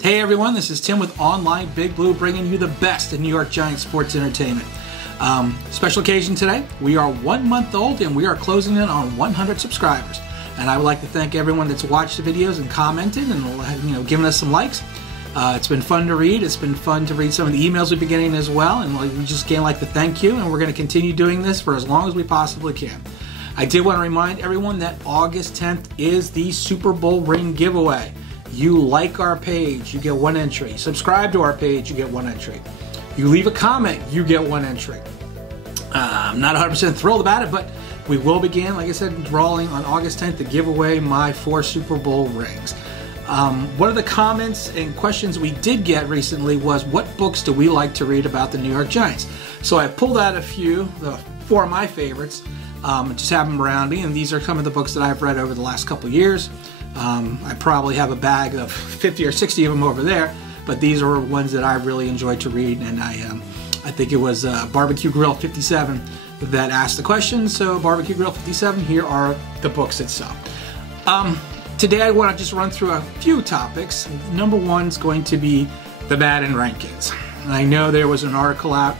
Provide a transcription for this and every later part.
Hey everyone, this is Tim with Online Big Blue, bringing you the best in New York Giants sports entertainment. Special occasion today. We are 1 month old and we are closing in on 100 subscribers. And I would like to thank everyone that's watched the videos and commented and given us some likes. It's been fun to read. It's been fun to read some of the emails we've been getting as well. And we just again like to thank you. And we're going to continue doing this for as long as we possibly can. I did want to remind everyone that August 10th is the Super Bowl ring giveaway. You like our page, you get 1 entry. Subscribe to our page, you get 1 entry. You leave a comment, you get 1 entry. I'm not 100% thrilled about it, but we will begin, like I said, drawing on August 10th to give away my 4 Super Bowl rings. One of the comments and questions we did get recently was, what books do we like to read about the New York Giants? So I pulled out a few, 4 of my favorites, just have them around me, and these are some of the books that I've read over the last couple years. I probably have a bag of 50 or 60 of them over there, but these are ones that I really enjoyed to read, and I think it was Barbecue Grill 57 that asked the question. So Barbecue Grill 57, here are the books itself. Today I want to just run through a few topics. Number 1 is going to be the Madden rankings. And I know there was an article out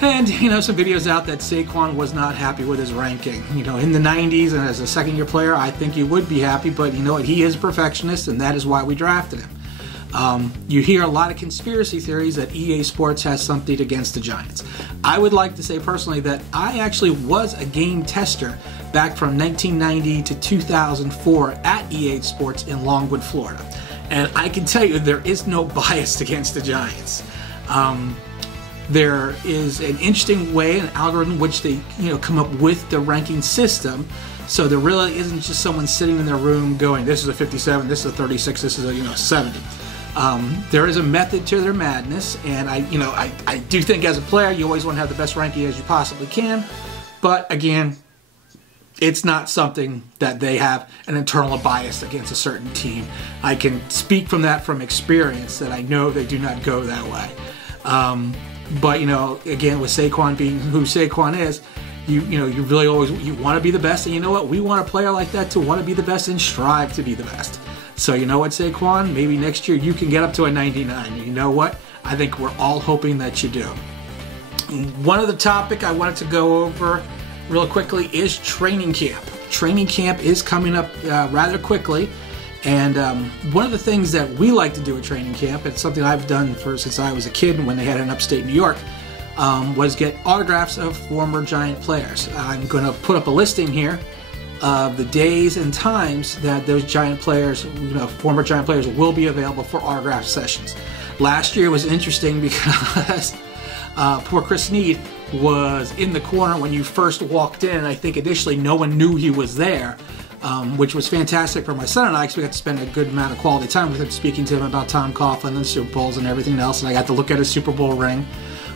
and some videos out that Saquon was not happy with his ranking. In the 90s and as a second-year player, I think he would be happy, but you know what? He is a perfectionist, and that is why we drafted him. You hear a lot of conspiracy theories that EA Sports has something against the Giants. I would like to say personally that I actually was a game tester back from 1990 to 2004 at EA Sports in Longwood, Florida. And I can tell you there is no bias against the Giants. There is an interesting way, an algorithm, which they come up with the ranking system. So there really isn't just someone sitting in their room going, this is a 57, this is a 36, this is a 70. There is a method to their madness, and I do think as a player you always want to have the best ranking as you possibly can. But again, it's not something that they have an internal bias against a certain team. I can speak from experience that I know they do not go that way. But again, with Saquon being who Saquon is, you really always want to be the best, and you know what? We want a player like that to want to be the best and strive to be the best. So you know what, Saquon? Maybe next year you can get up to a 99. And you know what? I think we're all hoping that you do. One other topic I wanted to go over real quickly is training camp. Training camp is coming up rather quickly. And one of the things that we like to do at training camp, it's something I've done since I was a kid when they had it in upstate New York, was get autographs of former Giant players. I'm going to put up a listing here of the days and times that those Giant players, former Giant players, will be available for autograph sessions. Last year was interesting because poor Chris Snead was in the corner when you first walked in. I think initially no one knew he was there. Which was fantastic for my son and I, because we got to spend a good amount of quality time with him, speaking to him about Tom Coughlin and Super Bowls and everything else. And I got to look at his Super Bowl ring,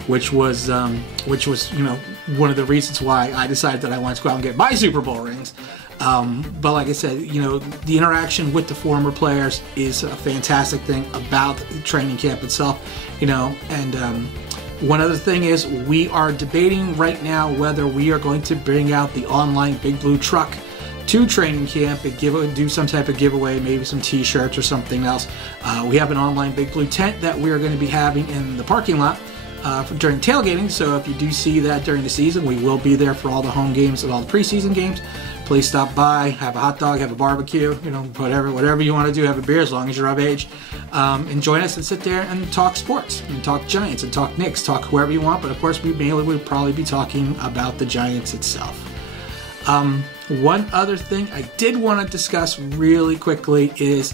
which was one of the reasons why I decided that I wanted to go out and get my Super Bowl rings. But like I said, the interaction with the former players is a fantastic thing about the training camp itself. One other thing is we are debating right now whether we are going to bring out the online Big Blue truck to training camp and do some type of giveaway, maybe some t-shirts or something else. We have an online Big Blue tent that we are going to be having in the parking lot during tailgating, so if you do see that during the season, we will be there for all the home games and all the preseason games. Please stop by, have a hot dog, have a barbecue, whatever you want to do, have a beer as long as you're of age. And join us and sit there and talk sports, and talk Giants, and talk Knicks, talk whoever you want, but of course we mainly would probably be talking about the Giants itself. One other thing I did want to discuss really quickly is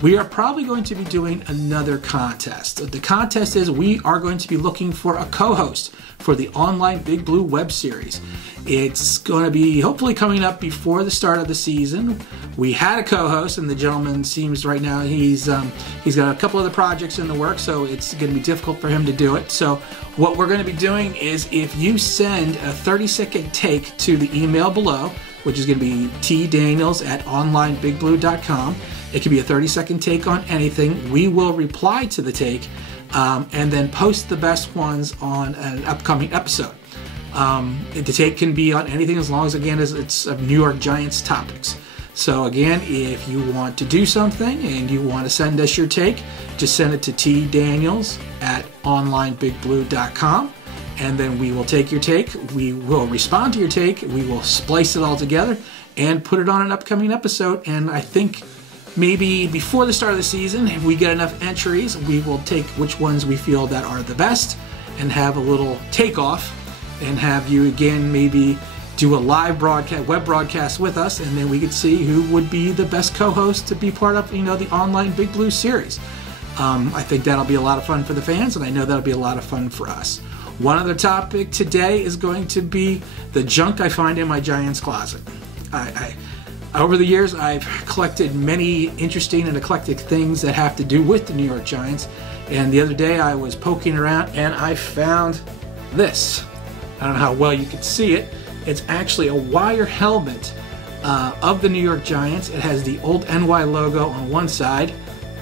we are probably going to be doing another contest. The contest is we are going to be looking for a co-host for the online Big Blue web series. It's going to be hopefully coming up before the start of the season. We had a co-host, and the gentleman seems right now he's got a couple other projects in the works, so it's going to be difficult for him to do it. So what we're going to be doing is if you send a 30-second take to the email below, which is going to be tdaniels@onlineBigBlue.com. It can be a 30-second take on anything. We will reply to the take and then post the best ones on an upcoming episode. The take can be on anything as long as, again, as it's of New York Giants topics. So again, if you want to do something and you want to send us your take, just send it to tdaniels@onlineBigBlue.com, and then we will take your take. We will respond to your take. We will splice it all together and put it on an upcoming episode. And I think maybe before the start of the season, if we get enough entries, we will take which ones we feel that are the best and have a little takeoff and have you again maybe do a live broadcast, web broadcast with us, and then we could see who would be the best co-host to be part of, the Online Big Blue series. I think that'll be a lot of fun for the fans, and I know that'll be a lot of fun for us. One other topic today is going to be the junk I find in my Giants closet. Over the years, I've collected many interesting and eclectic things that have to do with the New York Giants, and the other day I was poking around and I found this. I don't know how well you can see it. It's actually a wire helmet of the New York Giants. It has the old NY logo on one side,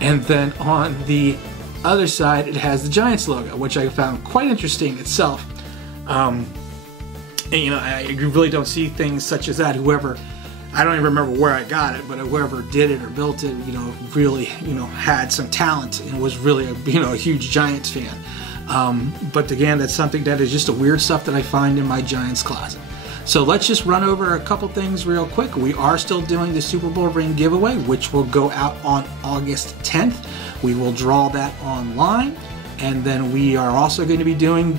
and then on the other side it has the Giants logo, which I found quite interesting itself. And I really don't see things such as that. I don't even remember where I got it, but whoever did it or built it, really, had some talent and was really a huge Giants fan. But again, that's something that is just a weird stuff that I find in my Giants closet. So let's just run over a couple things real quick. We are still doing the Super Bowl ring giveaway, which will go out on August 10th. We will draw that online. And then we are also going to be doing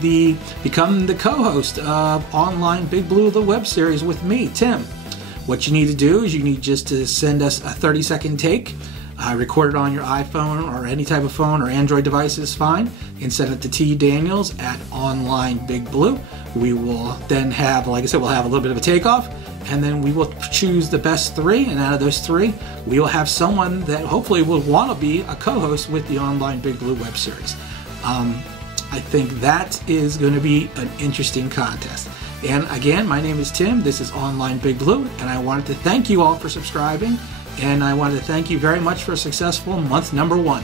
become the co-host of Online Big Blue, the web series with me, Tim. What you need to do is you need just to send us a 30-second take. Record it on your iPhone or any type of phone or Android device is fine, and send it to tdaniels@onlineBigBlue. We will then have, like I said, we'll have a little bit of a takeoff, and then we will choose the best 3, and out of those 3, we will have someone that hopefully will want to be a co-host with the Online Big Blue web series. I think that is going to be an interesting contest. And again, my name is Tim. This is Online Big Blue, and I wanted to thank you all for subscribing. And I wanted to thank you very much for a successful month number 1.